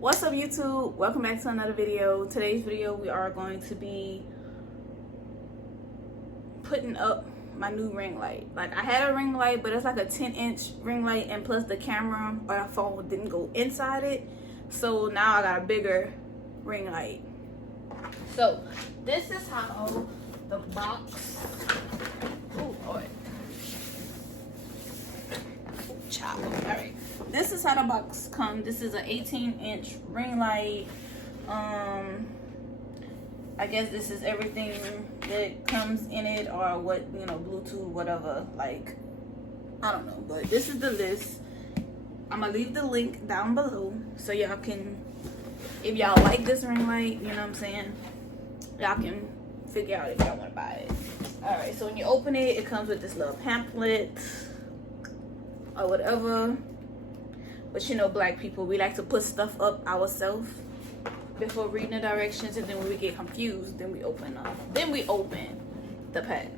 What's up, YouTube? Welcome back to another video. Today's video we are going to be putting up my new ring light. Like, I had a ring light, but it's like a 10-inch ring light, and plus the camera or the phone didn't go inside it, so now I got a bigger ring light. So this is how the box, oh Lord, chop. All right, this is how the box comes. This is an 18-inch ring light. I guess this is everything that comes in it, or what, you know, Bluetooth, whatever. Like, I don't know, but this is the list. I'm gonna leave the link down below so y'all can, if y'all like this ring light, you know what I'm saying, y'all can figure out if y'all want to buy it. All right, so when you open it, it comes with this little pamphlet or whatever. But you know, black people, we like to put stuff up ourselves before reading the directions, and then when we get confused, then we open the pack.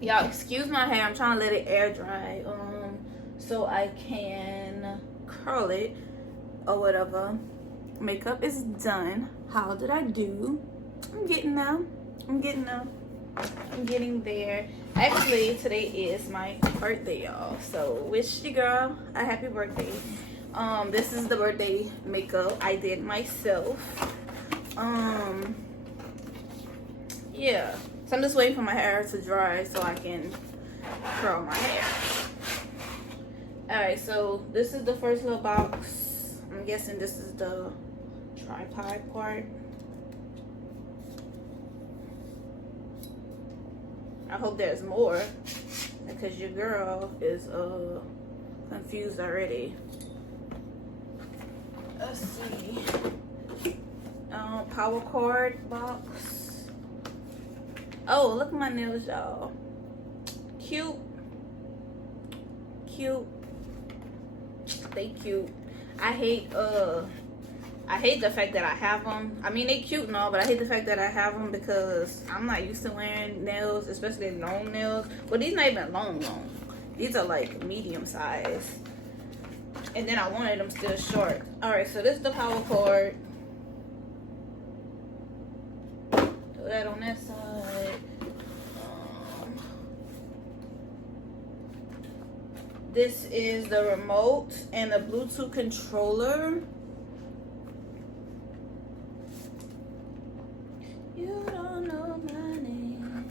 Y'all excuse my hair, I'm trying to let it air dry so I can curl it or whatever. Makeup is done. How did I do? I'm getting there. Actually, today is my birthday, y'all, so wish your girl a happy birthday. This is the birthday makeup I did myself. Yeah, so I'm just waiting for my hair to dry so I can curl my hair. All right, so this is the first little box. I'm guessing this is the tripod part. I hope there's more, because your girl is confused already. Let's see. Power cord box. Oh, look at my nails, y'all. Cute. They cute. I hate the fact that I have them. I mean, they cute and all, but I hate the fact that I have them because I'm not used to wearing nails, especially long nails. Well, these not even long. These are like medium size. And then I wanted them still short. All right, so this is the power cord. Throw that on that side. This is the remote and the Bluetooth controller. You don't know my name,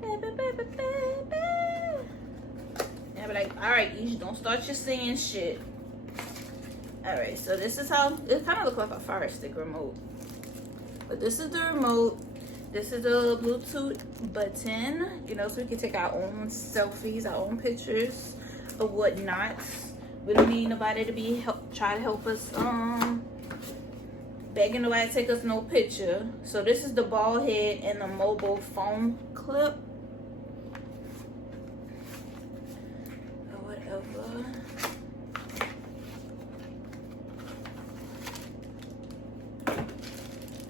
baby. Yeah, but like, all right, you don't start your saying shit. All right, so this is how it kind of looks like a Fire Stick remote, but this is the remote. This is the Bluetooth button, you know, so we can take our own selfies, our own pictures, or whatnot. We don't need nobody to be try to help us begging nobody to take us no picture. So this is the ball head and the mobile phone clip. Or whatever.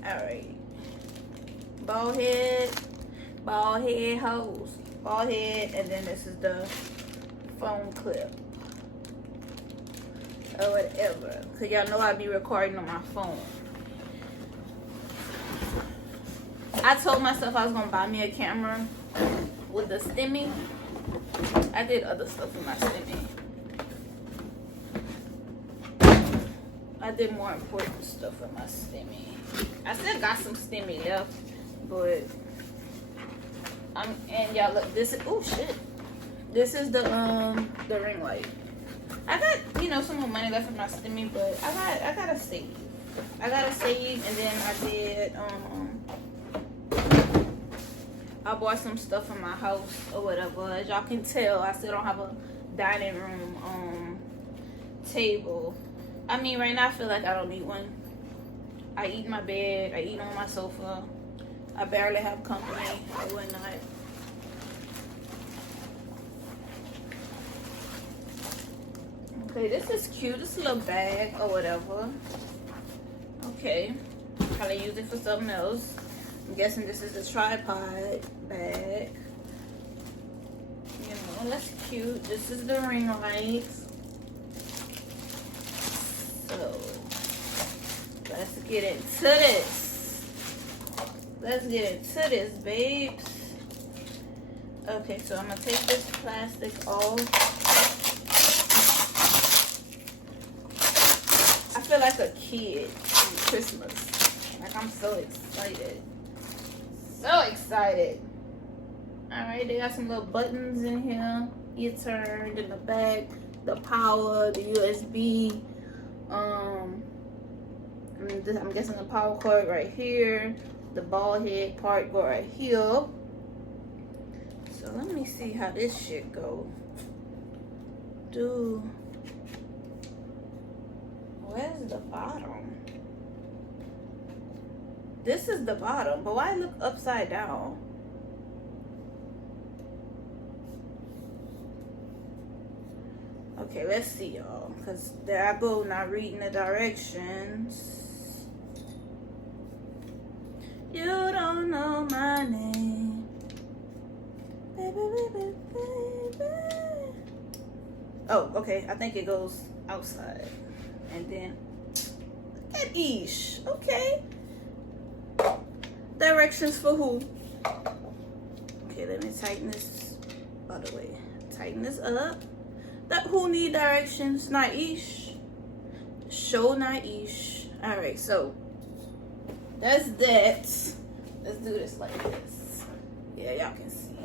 Alright. Ball head hose. Ball head, and then this is the phone clip. Or whatever. Cause y'all know I be recording on my phone. I told myself I was gonna buy me a camera with the stemmy. I did other stuff with my stemmy. I did more important stuff with my stemmy. I still got some stemmy left, but and y'all look, this is, oh shit. This is the ring light. I got, you know, some more money left in my stemmy, but I gotta save. And then I bought some stuff in my house or whatever. As y'all can tell, I still don't have a dining room table. I mean, right now I feel like I don't need one. I eat in my bed, I eat on my sofa. I barely have company or whatnot. Okay, this is cute. This little bag or whatever. Okay, probably use it for something else. I'm guessing this is the tripod bag. You know, that's cute. This is the ring light. get into this. Let's get into this, babes. Okay, so I'm gonna take this plastic off. I feel like a kid on Christmas. Like I'm so excited. So excited. Alright, they got some little buttons in here. You turned in the back. The power, the USB. I'm guessing the power cord right here. The ball head part go right here. So let me see how this shit go. Dude, where's the bottom? This is the bottom, but why look upside down? Okay, let's see, y'all. Because there I go, not reading the directions. You don't know my name. Baby, baby, baby. Oh, okay. I think it goes outside. And then, look at Ish. Okay. Directions for who? Okay, let me tighten this other way. Tighten this up. That who need directions? Not Ish. Show not Ish. Alright, so that's that. Let's do this like this. Yeah, y'all can see.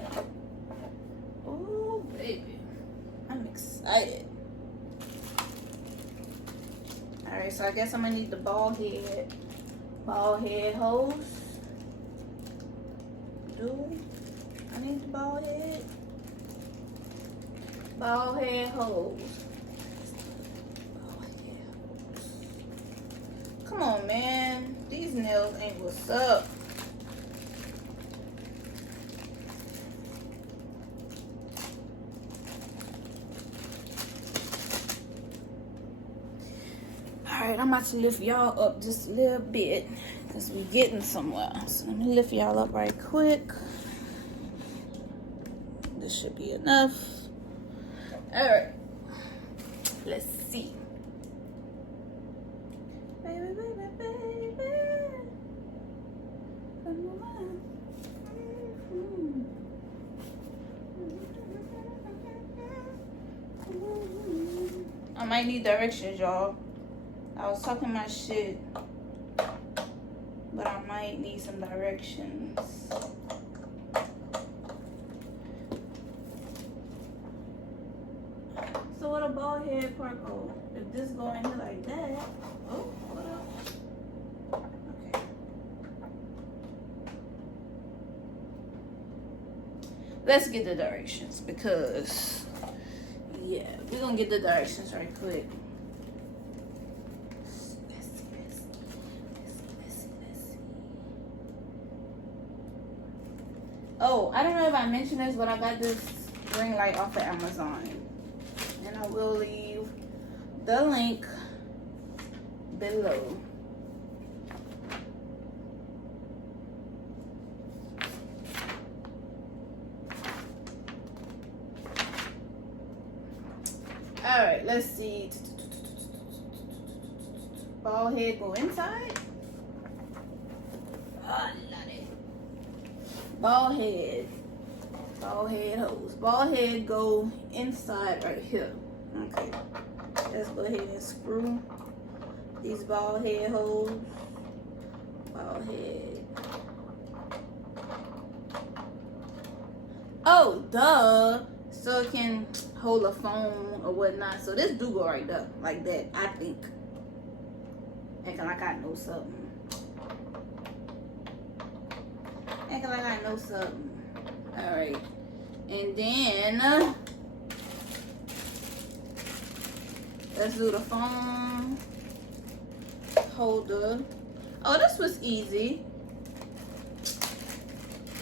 Oh, baby. I'm excited. Alright, so I guess I'm gonna need the ball head hose. I need the ball head. Ball head hose. Come on, man. These nails ain't what's up. Alright, I'm about to lift y'all up just a little bit because we're getting somewhere. So let me lift y'all up right quick. This should be enough. Alright. Let's see. Baby, baby, baby. Come on. I might need directions, y'all. I was talking my shit, but I might need some directions. So what a ball head part go? If this go in here like that, oh, what up? Okay. Let's get the directions because, yeah, we're gonna get the directions right quick. Oh, I don't know if I mentioned this, but I got this ring light off of Amazon. And I will leave the link below. Alright, let's see. Ball head go inside. Oh, I love it. Ball head hose. Ball head go inside right here. Okay, let's go ahead and screw these ball head holes. Ball head. Oh, duh. So it can hold a phone or whatnot. So this do go right there, like that, I think. Acting like I know something. Acting like I know something. Alright. And then let's do the phone holder. Oh, this was easy.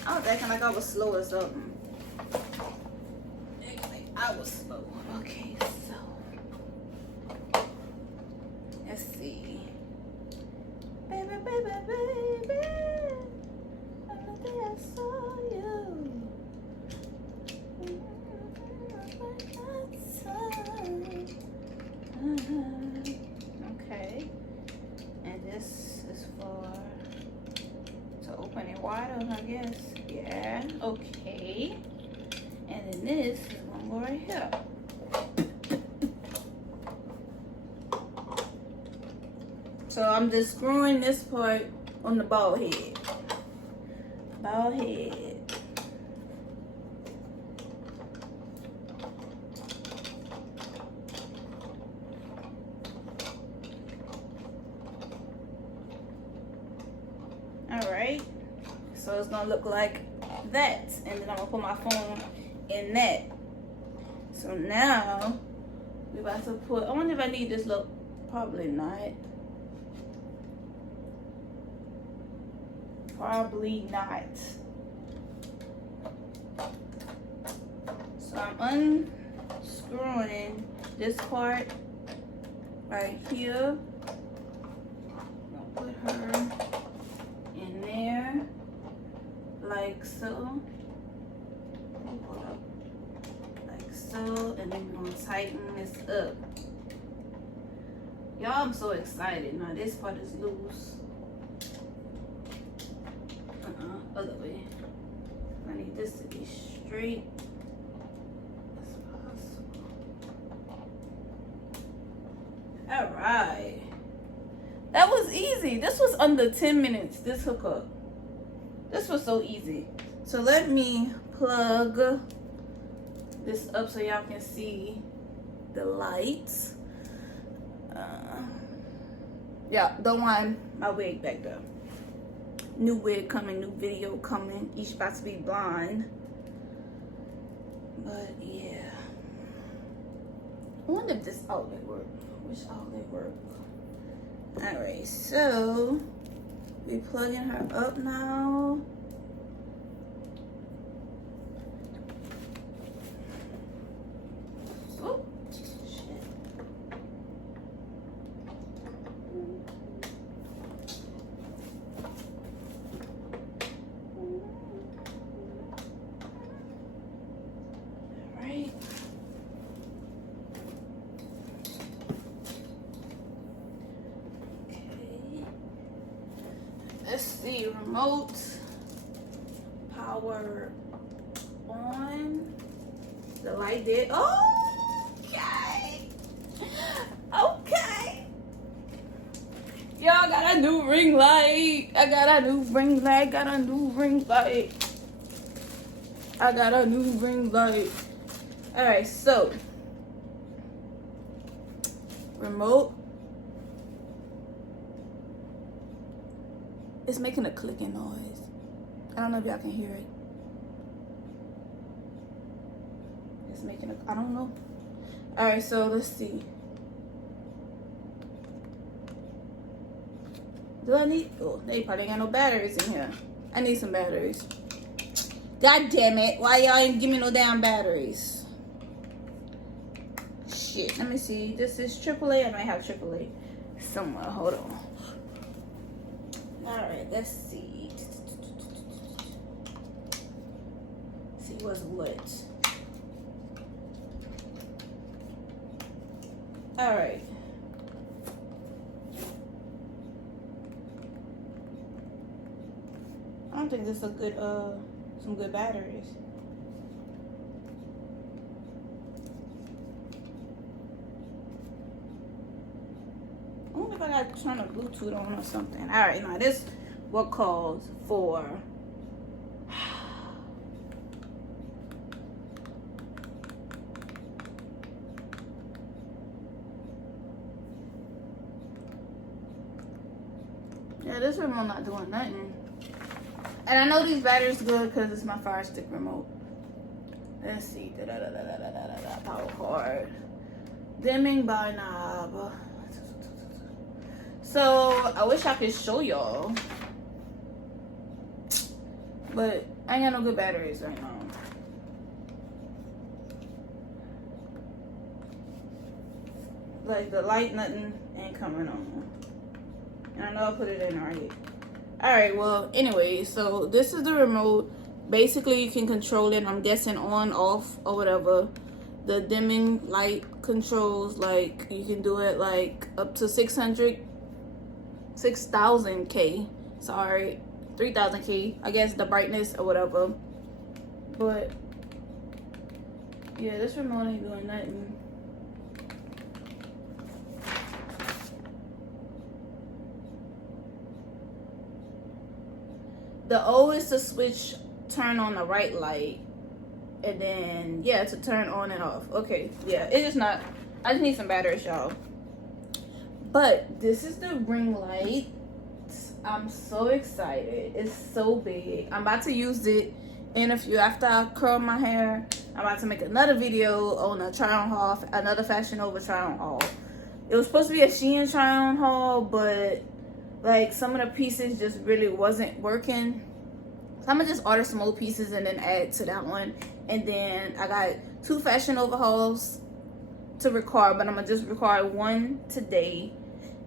I was acting like I was slow or something. Acting like I was slow. Okay, so let's see. Baby, baby, baby. Another day I saw you. Okay. And this is for? To open it wider, I guess. Yeah, okay. And then this is gonna go right here. So I'm just screwing this part on the ball head. Ball head. Alright. So it's gonna look like that. And then I'm gonna put my phone in that. So now we're about to put, I wonder if I need this look. Probably not. Probably not. So I'm unscrewing this part right here. I'll put her in there like so. Like so, and then we're gonna tighten this up. Y'all, I'm so excited. Now this part is loose. Other way. I need this to be straight as possible. Alright. That was easy. This was under 10 minutes, this hookup. This was so easy. So let me plug this up so y'all can see the lights. Yeah, don't mind my wig back there. New wig coming, new video coming. Each about to be blind. But yeah. I wonder if this outlet works. Which outlet works? Alright, so we plugging her up now. Oh, shit. Alright. Let's see, remote power on. The light did. Okay. Okay. Y'all got a new ring light. I got a new ring light. Got a new ring light. I got a new ring light. Alright, so remote. It's making a clicking noise. I don't know if y'all can hear it. It's making a, I don't know. Alright, so let's see. Do I need, oh, they probably ain't got no batteries in here. I need some batteries. God damn it. Why y'all ain't give me no damn batteries? Shit, let me see. This is AAA. I might have AAA somewhere. Hold on. Alright, let's see. See what's what. Alright. I don't think this is a good some good batteries. I wonder if I gotta turn a Bluetooth on or something. Alright, now this what calls for yeah, this remote not doing nothing. And I know these batteries good because it's my Fire Stick remote. Let's see. Power cord. Dimming by knob. So I wish I could show y'all, but I ain't got no good batteries right now. Like the light, nothing ain't coming on. And I know I put it in right. Alright, well, anyway, so this is the remote. Basically, you can control it, I'm guessing on, off, or whatever. The dimming light controls, like, you can do it, like, up to 600 6000K, sorry, 3000K, I guess, the brightness or whatever. But yeah, this remote ain't doing nothing. The O is to switch, turn on the right light, and then yeah, to turn on and off. Okay, yeah, it's just not, I just need some batteries, y'all. But this is the ring light. I'm so excited. It's so big. I'm about to use it in a few, after I curl my hair. I'm about to make another video on a try on haul, another Fashion Nova try on haul. It was supposed to be a Shein try on haul, but like some of the pieces just really wasn't working. So I'm gonna just order some more pieces and then add to that one. And then I got 2 Fashion Nova hauls to record, but I'm gonna just record one today.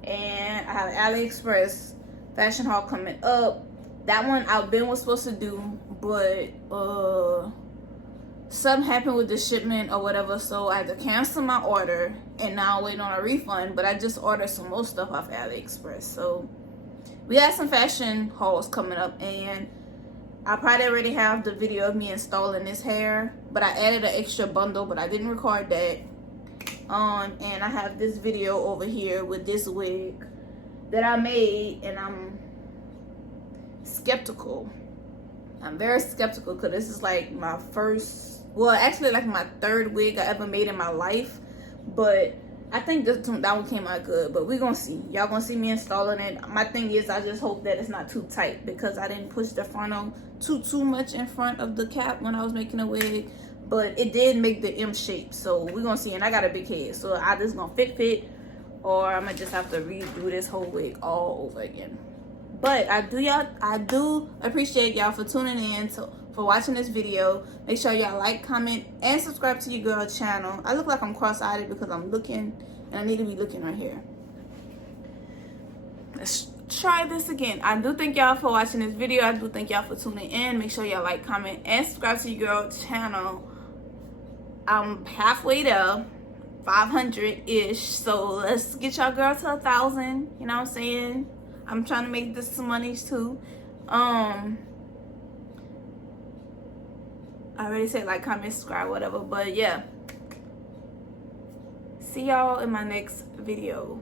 And I have AliExpress fashion haul coming up. That one I've been was supposed to do, but something happened with the shipment or whatever, so I had to cancel my order, and now I'm waiting on a refund. But I just ordered some more stuff off AliExpress. So we have some fashion hauls coming up, and I probably already have the video of me installing this hair, but I added an extra bundle, but I didn't record that. And I have this video over here with this wig that I made, and I'm skeptical. I'm very skeptical because this is like my first, well, actually like my 3rd wig I ever made in my life. But I think that one came out good, but we're gonna see. Y'all gonna see me installing it. My thing is, I just hope that it's not too tight, because I didn't push the frontal too much in front of the cap when I was making a wig. But it did make the M shape, so we're gonna see. And I got a big head, so I just gonna fit, or I'm gonna just have to redo this whole wig all over again. But I do appreciate y'all for tuning in, for watching this video. Make sure y'all like, comment, and subscribe to your girl channel. I look like I'm cross-eyed because I'm looking, and I need to be looking right here. Let's try this again. I do thank y'all for watching this video. I do thank y'all for tuning in. Make sure y'all like, comment, and subscribe to your girl channel. I'm halfway there, 500-ish. So let's get y'all girl to 1,000. You know what I'm saying? I'm trying to make this some monies too. I already said like, comment, subscribe, whatever. But yeah, see y'all in my next video.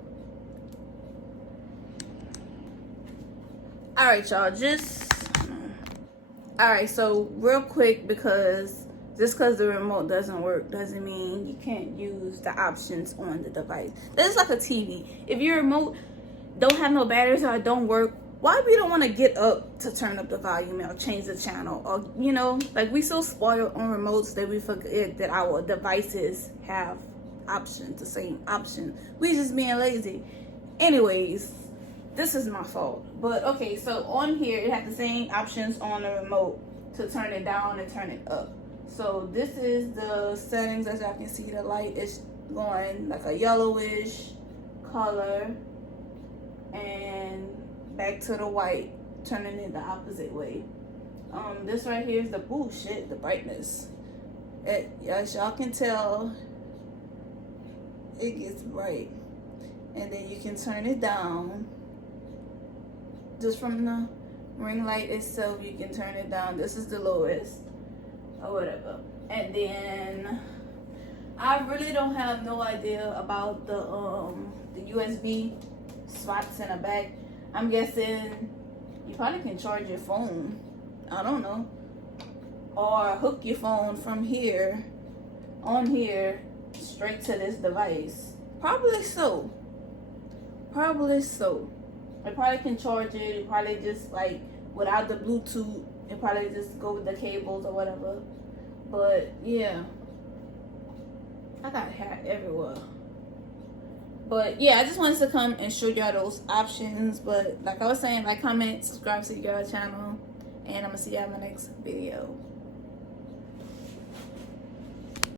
All right, y'all, all right, so real quick, because just because the remote doesn't work doesn't mean you can't use the options on the device. This is like a TV. If your remote don't have no batteries or don't work, why we don't want to get up to turn up the volume or change the channel? Or, you know, like, we so spoiled on remotes that we forget that our devices have options, the same option. We just being lazy. Anyways, this is my fault. But okay, so on here it has the same options on the remote to turn it down and turn it up. So this is the settings. As y'all can see, the light is going like a yellowish color, and back to the white, turning it the opposite way. This right here is the bullshit, the brightness. As y'all can tell, it gets bright, and then you can turn it down. Just from the ring light itself, you can turn it down. This is the lowest, or whatever. And then I really don't have no idea about the USB spots in the back. I'm guessing you probably can charge your phone, I don't know, or hook your phone from here, on here, straight to this device. Probably so. It probably can charge it. It probably just, like, without the Bluetooth, it probably just go with the cables or whatever. But yeah, I got hair everywhere. But yeah, I just wanted to come and show y'all those options. But like I was saying, like, comment, subscribe to your girl channel, and I'm gonna see y'all in my next video.